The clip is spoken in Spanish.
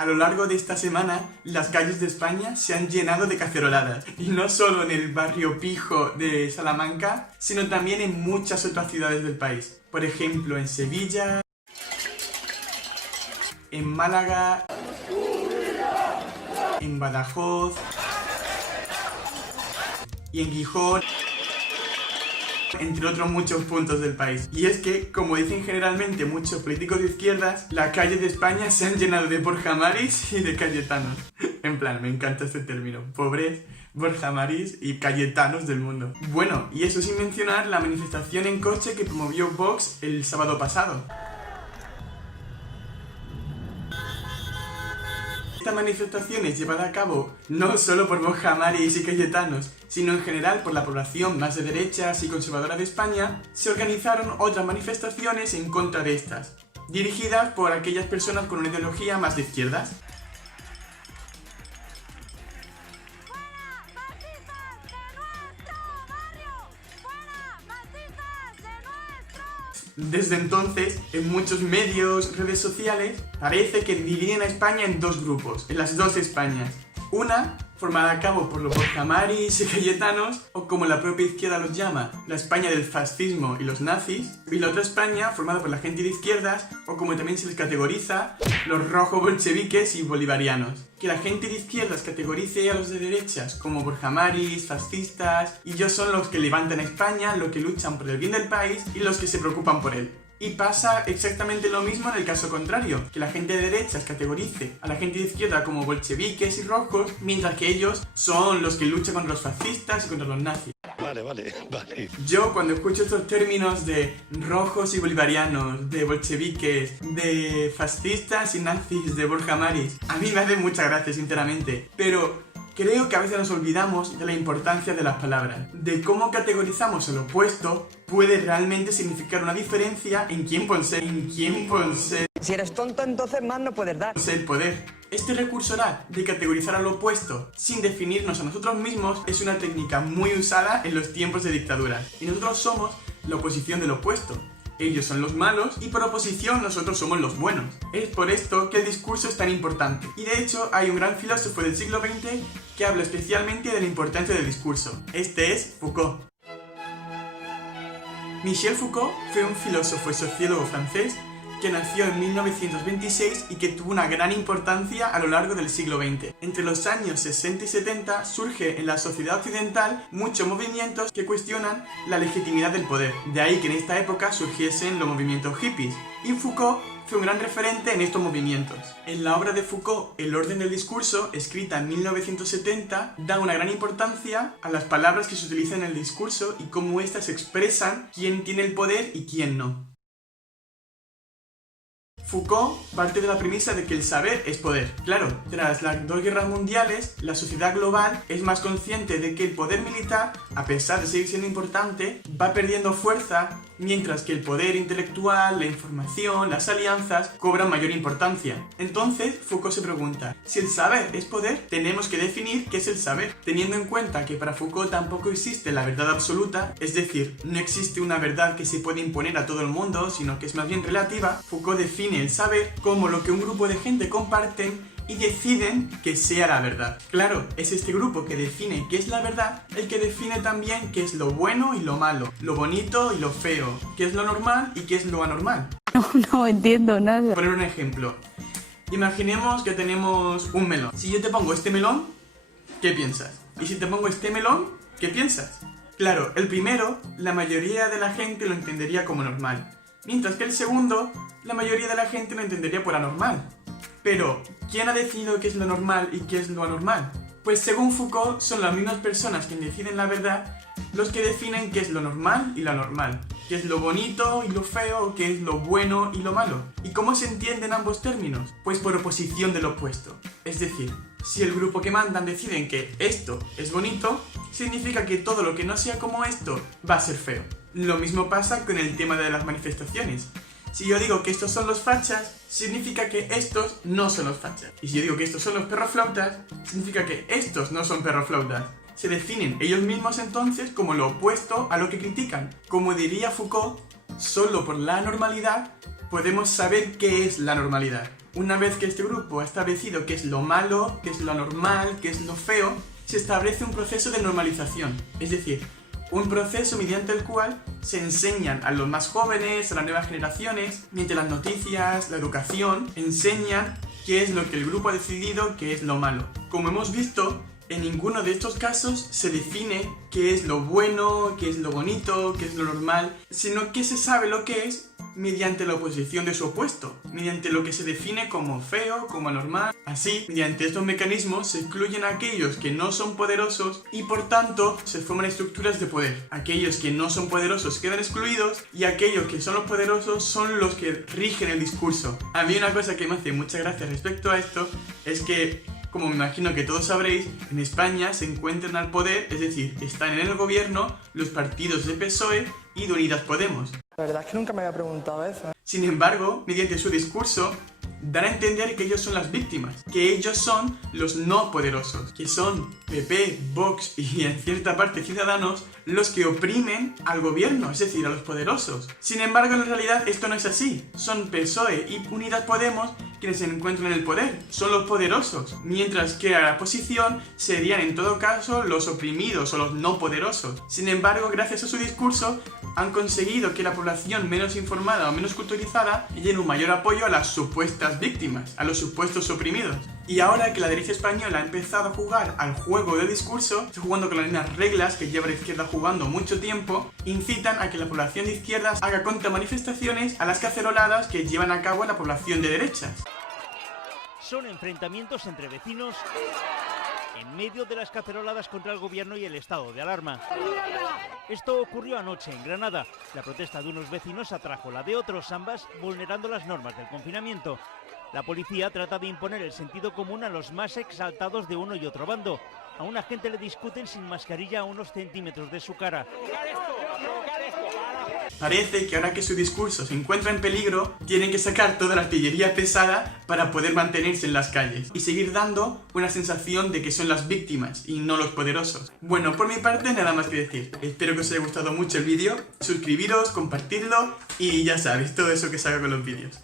A lo largo de esta semana, las calles de España se han llenado de caceroladas. Y no solo en el barrio Pijo de Salamanca, sino también en muchas otras ciudades del país. Por ejemplo, en Sevilla, en Málaga, en Badajoz y en Gijón, entre otros muchos puntos del país. Y es que, como dicen generalmente muchos políticos de izquierdas, las calles de España se han llenado de Borja Maris y de Cayetanos. En plan, me encanta este término. Pobres Borja Maris y Cayetanos del mundo. Bueno, y eso sin mencionar la manifestación en coche que promovió Vox el sábado pasado. Esta manifestación es llevada a cabo no solo por Borja Maris y Cayetanos, sino en general por la población más de derechas y conservadora de España. Se organizaron otras manifestaciones en contra de estas, dirigidas por aquellas personas con una ideología más de izquierdas. Desde entonces, en muchos medios, redes sociales, parece que dividen a España en dos grupos, en las dos Españas. Una, formada a cabo por los Borja Maris y Cayetanos, o como la propia izquierda los llama, la España del fascismo y los nazis, y la otra España, formada por la gente de izquierdas, o como también se les categoriza, los rojos bolcheviques y bolivarianos. Que la gente de izquierdas categorice a los de derechas como Borja Maris, fascistas, y ellos son los que levantan a España, los que luchan por el bien del país y los que se preocupan por él. Y pasa exactamente lo mismo en el caso contrario, que la gente de derechas categorice a la gente de izquierda como bolcheviques y rojos, mientras que ellos son los que luchan contra los fascistas y contra los nazis. Vale. Yo cuando escucho estos términos de rojos y bolivarianos, de bolcheviques, de fascistas y nazis, de Borja Maris, a mí me hace mucha gracia sinceramente, pero creo que a veces nos olvidamos de la importancia de las palabras, de cómo categorizamos el opuesto puede realmente significar una diferencia en quién posee Si eres tonto, entonces más no puedes dar. el poder. Este recurso oral de categorizar al opuesto sin definirnos a nosotros mismos es una técnica muy usada en los tiempos de dictadura. Y nosotros somos la oposición del opuesto. Ellos son los malos y por oposición nosotros somos los buenos. Es por esto que el discurso es tan importante. Y de hecho hay un gran filósofo del siglo XX que habla especialmente de la importancia del discurso. Este es Foucault. Michel Foucault fue un filósofo y sociólogo francés que nació en 1926 y que tuvo una gran importancia a lo largo del siglo XX. Entre los años 60 y 70 surge en la sociedad occidental muchos movimientos que cuestionan la legitimidad del poder. De ahí que en esta época surgiesen los movimientos hippies. Y Foucault fue un gran referente en estos movimientos. En la obra de Foucault, El orden del discurso, escrita en 1970, da una gran importancia a las palabras que se utilizan en el discurso y cómo éstas expresan quién tiene el poder y quién no. Foucault parte de la premisa de que el saber es poder. Claro, tras las dos guerras mundiales, la sociedad global es más consciente de que el poder militar, a pesar de seguir siendo importante, va perdiendo fuerza, mientras que el poder intelectual, la información, las alianzas cobran mayor importancia. Entonces, Foucault se pregunta, si el saber es poder, tenemos que definir qué es el saber. Teniendo en cuenta que para Foucault tampoco existe la verdad absoluta, es decir, no existe una verdad que se puede imponer a todo el mundo, sino que es más bien relativa, Foucault define el saber como lo que un grupo de gente comparten y deciden que sea la verdad. Claro, es este grupo que define qué es la verdad el que define también qué es lo bueno y lo malo, lo bonito y lo feo, qué es lo normal y qué es lo anormal. No entiendo nada. Por poner un ejemplo, imaginemos que tenemos un melón. Si yo te pongo este melón, ¿qué piensas? Y si te pongo este melón, ¿qué piensas? Claro, el primero, la mayoría de la gente lo entendería como normal, mientras que el segundo, la mayoría de la gente lo entendería por anormal. Pero, ¿quién ha decidido qué es lo normal y qué es lo anormal? Pues según Foucault, son las mismas personas quienes deciden la verdad los que definen qué es lo normal y lo anormal, qué es lo bonito y lo feo, qué es lo bueno y lo malo. ¿Y cómo se entienden ambos términos? Pues por oposición del opuesto. Es decir, si el grupo que mandan deciden que esto es bonito, significa que todo lo que no sea como esto va a ser feo. Lo mismo pasa con el tema de las manifestaciones. Si yo digo que estos son los fachas, significa que estos no son los fachas. Y si yo digo que estos son los perroflautas, significa que estos no son perroflautas. Se definen ellos mismos entonces como lo opuesto a lo que critican. Como diría Foucault, solo por la anormalidad podemos saber qué es la normalidad. Una vez que este grupo ha establecido qué es lo malo, qué es lo anormal, qué es lo feo, se establece un proceso de normalización, es decir, un proceso mediante el cual se enseñan a los más jóvenes, a las nuevas generaciones, mediante las noticias, la educación, enseñan qué es lo que el grupo ha decidido que es lo malo. Como hemos visto, en ninguno de estos casos se define qué es lo bueno, qué es lo bonito, qué es lo normal, sino que se sabe lo que es mediante la oposición de su opuesto, mediante lo que se define como feo, como anormal. Así, mediante estos mecanismos se excluyen a aquellos que no son poderosos y por tanto se forman estructuras de poder. Aquellos que no son poderosos quedan excluidos y aquellos que son los poderosos son los que rigen el discurso. A mí una cosa que me hace mucha gracia respecto a esto es que, como me imagino que todos sabréis, en España se encuentran al poder, es decir, están en el gobierno los partidos de PSOE y de Unidas Podemos. La verdad es que nunca me había preguntado eso. Sin embargo, mediante su discurso, dan a entender que ellos son las víctimas, que ellos son los no poderosos, que son PP, Vox y en cierta parte Ciudadanos los que oprimen al gobierno, es decir, a los poderosos. Sin embargo, en realidad esto no es así. Son PSOE y Unidas Podemos quienes se encuentran en el poder, son los poderosos, mientras que a la oposición serían en todo caso los oprimidos o los no poderosos. Sin embargo, gracias a su discurso, han conseguido que la población menos informada o menos culturizada llene un mayor apoyo a las supuestas víctimas, a los supuestos oprimidos. Y ahora que la derecha española ha empezado a jugar al juego del discurso, está jugando con las mismas reglas que lleva la izquierda jugando mucho tiempo, incitan a que la población de izquierdas haga contramanifestaciones a las caceroladas que llevan a cabo la población de derechas. Son enfrentamientos entre vecinos en medio de las caceroladas contra el gobierno y el estado de alarma. Esto ocurrió anoche en Granada. La protesta de unos vecinos atrajo la de otros, ambas vulnerando las normas del confinamiento. La policía trata de imponer el sentido común a los más exaltados de uno y otro bando. A un agente le discuten sin mascarilla a unos centímetros de su cara. Parece que ahora que su discurso se encuentra en peligro, tienen que sacar toda la artillería pesada para poder mantenerse en las calles y seguir dando una sensación de que son las víctimas y no los poderosos. Bueno, por mi parte nada más que decir. Espero que os haya gustado mucho el vídeo, suscribiros, compartirlo y ya sabéis, todo eso que se haga con los vídeos.